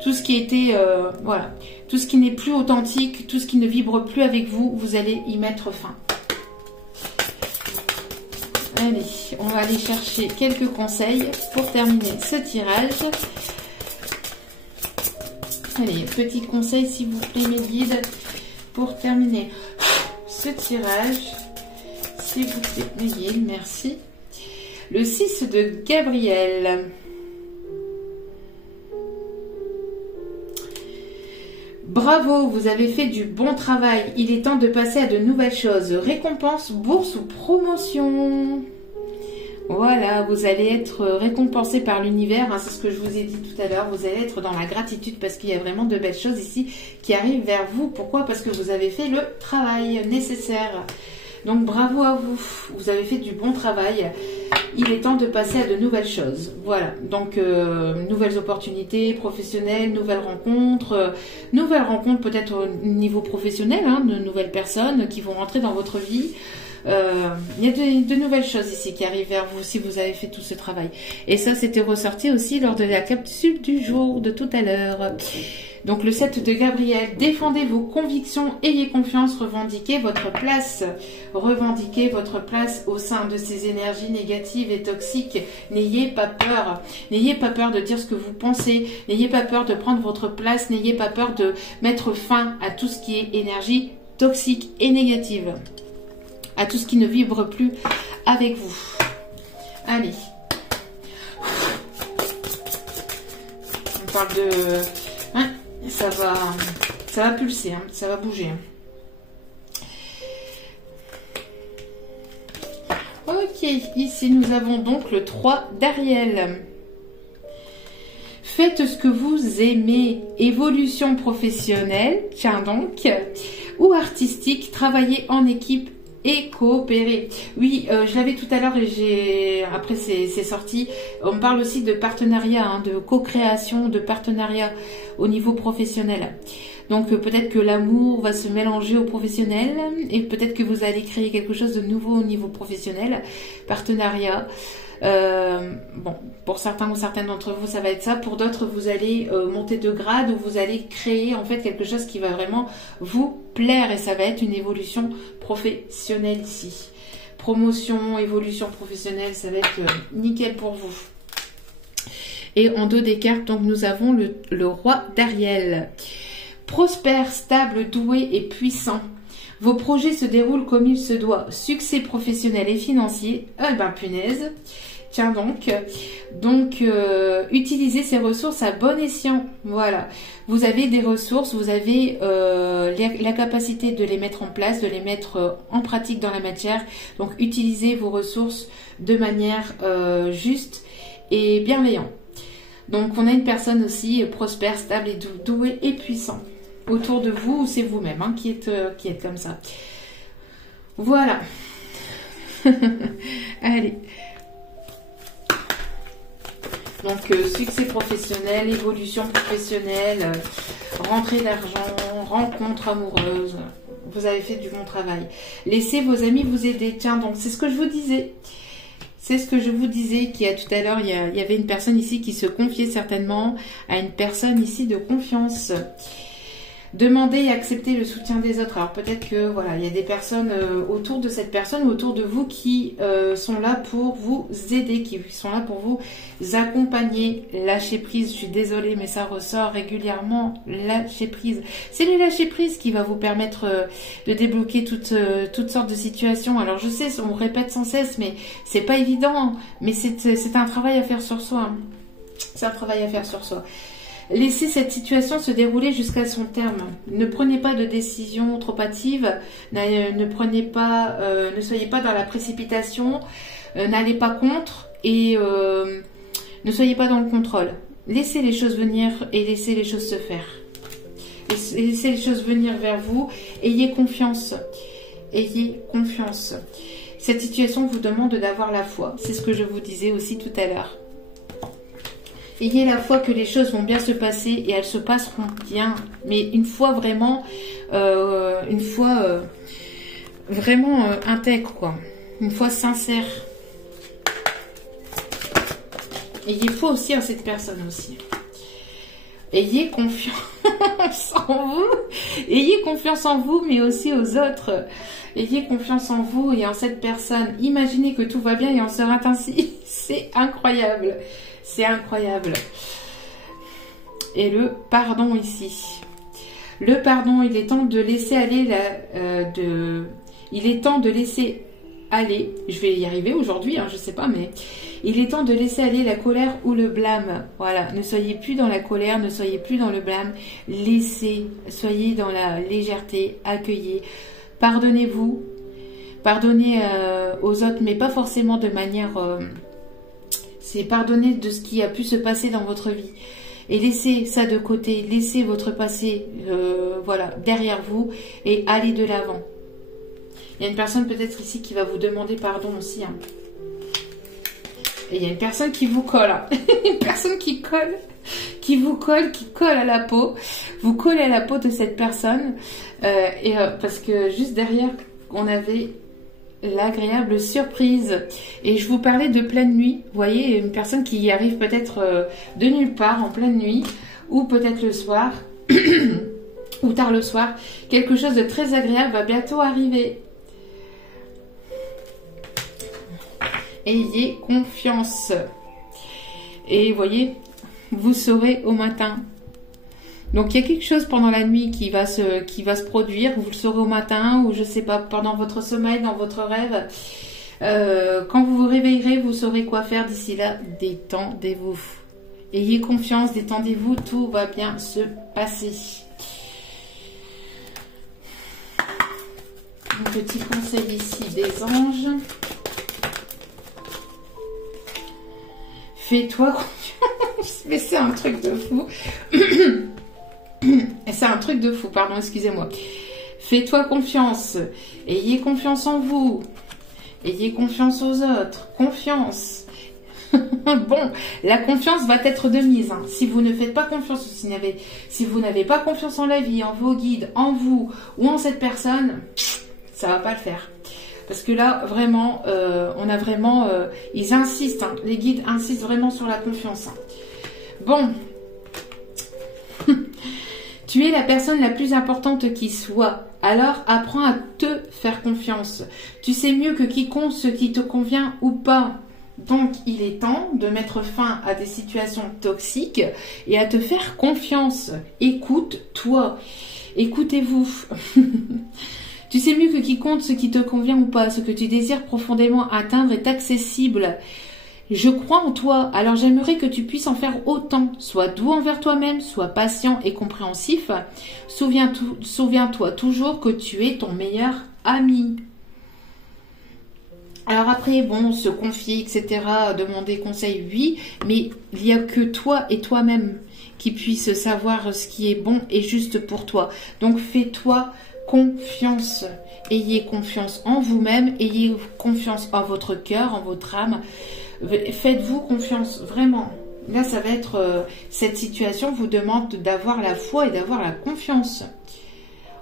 Tout ce qui était, voilà, tout ce qui n'est plus authentique, tout ce qui ne vibre plus avec vous, vous allez y mettre fin. Allez, on va aller chercher quelques conseils pour terminer ce tirage. Allez, petit conseil s'il vous plaît mes guides pour terminer ce tirage. S'il vous plaît mes guides, merci. Le 6 de Gabriel. Bravo, vous avez fait du bon travail. Il est temps de passer à de nouvelles choses. Récompense, bourse ou promotion. Voilà, vous allez être récompensé par l'univers. C'est ce que je vous ai dit tout à l'heure. Vous allez être dans la gratitude parce qu'il y a vraiment de belles choses ici qui arrivent vers vous. Pourquoi? Parce que vous avez fait le travail nécessaire. Donc bravo à vous. Vous avez fait du bon travail. Il est temps de passer à de nouvelles choses. Voilà, donc nouvelles opportunités professionnelles, nouvelles rencontres peut-être au niveau professionnel, de nouvelles personnes qui vont rentrer dans votre vie. Il y a de nouvelles choses ici qui arrivent vers vous si vous avez fait tout ce travail. Et ça, c'était ressorti aussi lors de la capsule du jour de tout à l'heure. Donc le 7 de Gabriel, défendez vos convictions, ayez confiance, revendiquez votre place. Revendiquez votre place au sein de ces énergies négatives et toxiques. N'ayez pas peur. N'ayez pas peur de dire ce que vous pensez. N'ayez pas peur de prendre votre place. N'ayez pas peur de mettre fin à tout ce qui est énergie toxique et négative. À tout ce qui ne vibre plus avec vous. Allez. On parle de... ça va pulser, ça va bouger. Ok, ici nous avons donc le 3 d'Ariel. Faites ce que vous aimez. Évolution professionnelle, tiens donc, ou artistique, travaillez en équipe et coopérer. Oui, je l'avais tout à l'heure et après c'est sorti. On parle aussi de partenariat, de co-création, de partenariat au niveau professionnel. Donc peut-être que l'amour va se mélanger au professionnel et peut-être que vous allez créer quelque chose de nouveau au niveau professionnel. Partenariat. Bon, pour certains ou certaines d'entre vous, ça va être ça. Pour d'autres, vous allez monter de grade ou vous allez créer en fait quelque chose qui va vraiment vous plaire et ça va être une évolution professionnelle ici. Promotion, évolution professionnelle, ça va être nickel pour vous. Et en dos des cartes, donc nous avons le roi d'Ariel. Prospère, stable, doué et puissant. Vos projets se déroulent comme il se doit. Succès professionnel et financier. Ah ben punaise. Tiens donc. Donc, utilisez ces ressources à bon escient. Voilà. Vous avez des ressources, vous avez la capacité de les mettre en place, de les mettre en pratique dans la matière. Donc, utilisez vos ressources de manière juste et bienveillante. Donc, on a une personne aussi prospère, stable et douée et puissant. Autour de vous, c'est vous-même qui êtes comme ça. Voilà. Allez. Donc, succès professionnel, évolution professionnelle, rentrée d'argent, rencontre amoureuse. Vous avez fait du bon travail. Laissez vos amis vous aider. Tiens, donc, c'est ce que je vous disais. C'est ce que je vous disais qu'il y a tout à l'heure, il y avait une personne ici qui se confiait certainement à une personne ici de confiance. Demander et accepter le soutien des autres. Alors peut-être que voilà, il y a des personnes autour de cette personne ou autour de vous qui sont là pour vous aider, qui sont là pour vous accompagner. Lâcher prise, je suis désolée, mais ça ressort régulièrement. Lâcher prise. C'est le lâcher prise qui va vous permettre de débloquer toutes sortes de situations. Alors je sais, on répète sans cesse, mais c'est pas évident. Mais c'est un travail à faire sur soi. C'est un travail à faire sur soi. Laissez cette situation se dérouler jusqu'à son terme. Ne prenez pas de décision trop hâtive. Ne soyez pas dans la précipitation. N'allez pas contre et ne soyez pas dans le contrôle. Laissez les choses venir et laissez les choses se faire. Laissez les choses venir vers vous. Ayez confiance. Ayez confiance. Cette situation vous demande d'avoir la foi. C'est ce que je vous disais aussi tout à l'heure. Ayez la foi que les choses vont bien se passer et elles se passeront bien. Mais une foi vraiment, intègre, quoi. Une foi sincère. Ayez foi aussi à cette personne aussi. Ayez confiance en vous. Ayez confiance en vous, mais aussi aux autres. Ayez confiance en vous et en cette personne. Imaginez que tout va bien et en sera ainsi. C'est incroyable. C'est incroyable. Et le pardon ici. Le pardon, il est temps de laisser aller il est temps de laisser aller. Je vais y arriver aujourd'hui, je sais pas, mais il est temps de laisser aller la colère ou le blâme. Voilà, ne soyez plus dans la colère, ne soyez plus dans le blâme. Soyez dans la légèreté, accueillez. Pardonnez-vous. Pardonnez aux autres, mais pas forcément de manière... c'est pardonner de ce qui a pu se passer dans votre vie. Et laissez ça de côté, laissez votre passé derrière vous et allez de l'avant. Il y a une personne peut-être ici qui va vous demander pardon aussi. Et il y a une personne qui vous colle. Une personne qui vous colle, qui colle à la peau. Vous collez à la peau de cette personne. Parce que juste derrière, on avait... l'agréable surprise. Et je vous parlais de pleine nuit. Vous voyez, une personne qui arrive peut-être de nulle part en pleine nuit, ou peut-être le soir, ou tard le soir. Quelque chose de très agréable va bientôt arriver. Ayez confiance. Et vous voyez, vous saurez au matin. Donc il y a quelque chose pendant la nuit qui va se produire, vous le saurez au matin ou je sais pas, pendant votre sommeil, dans votre rêve. Quand vous vous réveillerez, vous saurez quoi faire d'ici là. Détendez-vous. Ayez confiance, détendez-vous, tout va bien se passer. Un petit conseil ici des anges. Fais-toi confiance. Mais c'est un truc de fou. C'est un truc de fou, pardon, excusez-moi. Fais-toi confiance. Ayez confiance en vous. Ayez confiance aux autres. Confiance. Bon, la confiance va être de mise. Si vous ne faites pas confiance, si vous n'avez pas confiance en la vie, en vos guides, en vous ou en cette personne, ça va pas le faire. Parce que là, vraiment, ils insistent. Les guides insistent vraiment sur la confiance. Bon. Tu es la personne la plus importante qui soit. Alors, apprends à te faire confiance. Tu sais mieux que quiconque ce qui te convient ou pas. Donc, il est temps de mettre fin à des situations toxiques et à te faire confiance. Écoute-toi. Écoutez-vous. Tu sais mieux que quiconque ce qui te convient ou pas. Ce que tu désires profondément atteindre est accessible. Je crois en toi, alors j'aimerais que tu puisses en faire autant. Sois doux envers toi-même, sois patient et compréhensif. Souviens-toi toujours que tu es ton meilleur ami. Alors après, bon, se confier, etc., demander conseil, oui, mais il n'y a que toi et toi-même qui puissent savoir ce qui est bon et juste pour toi. Donc fais-toi confiance. Ayez confiance en vous-même, ayez confiance en votre cœur, en votre âme. Faites-vous confiance, vraiment. Là, ça va être... cette situation vous demande d'avoir la foi et d'avoir la confiance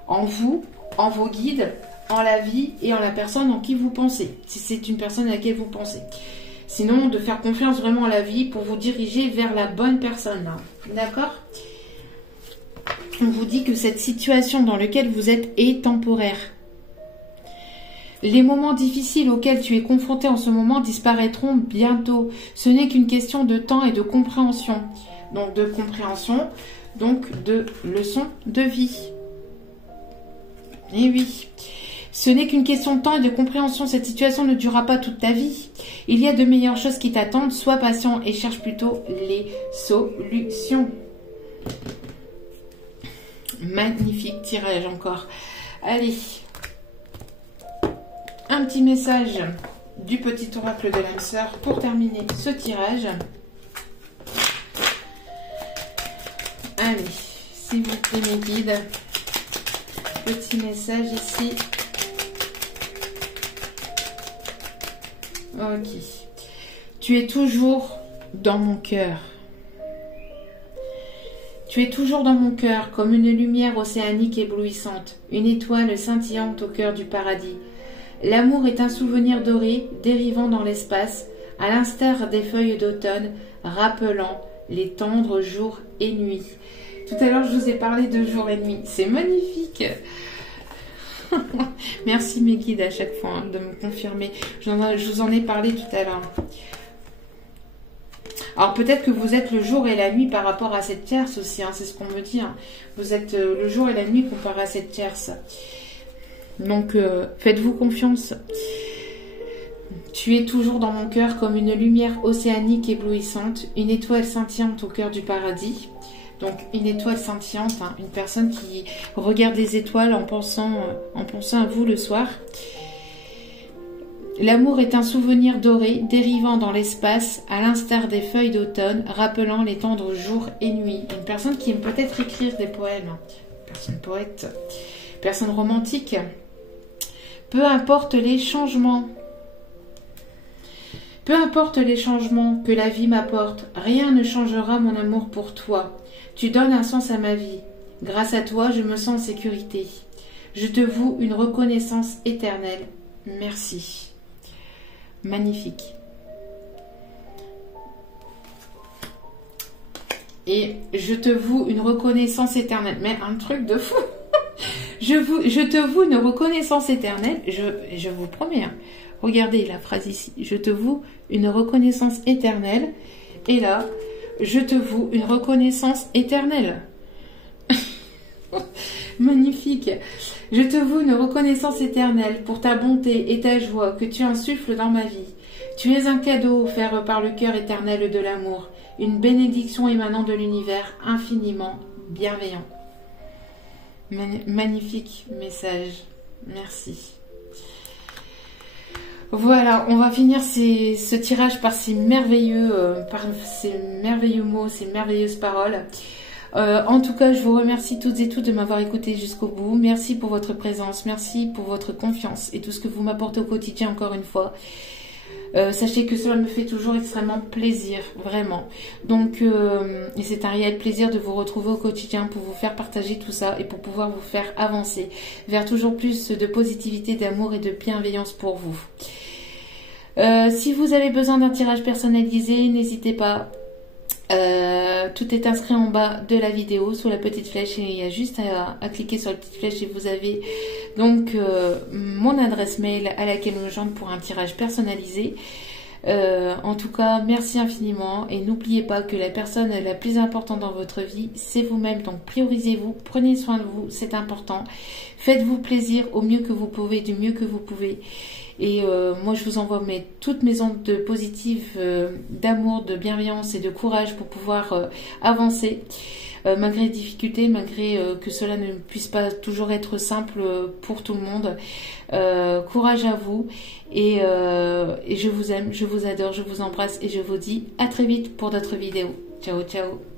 en vous, en vos guides, en la vie et en la personne en qui vous pensez. Si c'est une personne à laquelle vous pensez. Sinon, de faire confiance vraiment à la vie pour vous diriger vers la bonne personne. D'accord? On vous dit que cette situation dans laquelle vous êtes est temporaire. Les moments difficiles auxquels tu es confronté en ce moment disparaîtront bientôt. Ce n'est qu'une question de temps et de compréhension. Donc de compréhension, donc de leçons de vie. Et oui, ce n'est qu'une question de temps et de compréhension. Cette situation ne durera pas toute ta vie. Il y a de meilleures choses qui t'attendent. Sois patient et cherche plutôt les solutions. Magnifique tirage encore. Allez. Un petit message du petit oracle de l'âme sœur pour terminer ce tirage. Allez, s'il vous plaît mes guides. Petit message ici. Ok. Tu es toujours dans mon cœur. Tu es toujours dans mon cœur comme une lumière océanique éblouissante, une étoile scintillante au cœur du paradis. L'amour est un souvenir doré dérivant dans l'espace, à l'instar des feuilles d'automne, rappelant les tendres jours et nuits. Tout à l'heure, je vous ai parlé de jour et nuit. C'est magnifique. Merci mes guides à chaque fois de me confirmer. Je vous en ai parlé tout à l'heure. Alors peut-être que vous êtes le jour et la nuit par rapport à cette tierce aussi. C'est ce qu'on me dit. Vous êtes le jour et la nuit comparé à cette tierce. Donc, faites-vous confiance. Tu es toujours dans mon cœur comme une lumière océanique éblouissante, une étoile scintillante au cœur du paradis. Donc, une étoile scintillante, une personne qui regarde les étoiles en pensant à vous le soir. L'amour est un souvenir doré dérivant dans l'espace, à l'instar des feuilles d'automne, rappelant les tendres jours et nuits. Une personne qui aime peut-être écrire des poèmes. Personne poète. Personne romantique. Peu importe les changements. Peu importe les changements que la vie m'apporte, rien ne changera mon amour pour toi. Tu donnes un sens à ma vie. Grâce à toi, je me sens en sécurité. Je te voue une reconnaissance éternelle. Merci. Magnifique. Et je te voue une reconnaissance éternelle. Mais un truc de fou. Je te voue une reconnaissance éternelle. Je vous promets. Regardez la phrase ici. Je te voue une reconnaissance éternelle. Et là, je te voue une reconnaissance éternelle. Magnifique. Je te voue une reconnaissance éternelle pour ta bonté et ta joie que tu insuffles dans ma vie. Tu es un cadeau offert par le cœur éternel de l'amour, une bénédiction émanant de l'univers infiniment bienveillant. Magnifique message. Merci. Voilà, on va finir ce tirage par ces merveilleux mots, ces merveilleuses paroles. En tout cas, je vous remercie toutes et tous de m'avoir écouté jusqu'au bout. Merci pour votre présence, merci pour votre confiance et tout ce que vous m'apportez au quotidien encore une fois. Sachez que cela me fait toujours extrêmement plaisir, vraiment. Donc, et c'est un réel plaisir de vous retrouver au quotidien pour vous faire partager tout ça et pour pouvoir vous faire avancer vers toujours plus de positivité, d'amour et de bienveillance pour vous. Si vous avez besoin d'un tirage personnalisé, n'hésitez pas. Tout est inscrit en bas de la vidéo sous la petite flèche et il y a juste à cliquer sur la petite flèche et vous avez donc mon adresse mail à laquelle me joindre pour un tirage personnalisé. En tout cas, merci infiniment et n'oubliez pas que la personne la plus importante dans votre vie, c'est vous-même. Donc priorisez-vous, prenez soin de vous, c'est important. Faites-vous plaisir au mieux que vous pouvez, du mieux que vous pouvez. Et moi, je vous envoie toutes mes ondes positives d'amour, de bienveillance et de courage pour pouvoir avancer malgré les difficultés, malgré que cela ne puisse pas toujours être simple pour tout le monde. Courage à vous et je vous aime, je vous adore, je vous embrasse et je vous dis à très vite pour d'autres vidéos. Ciao, ciao.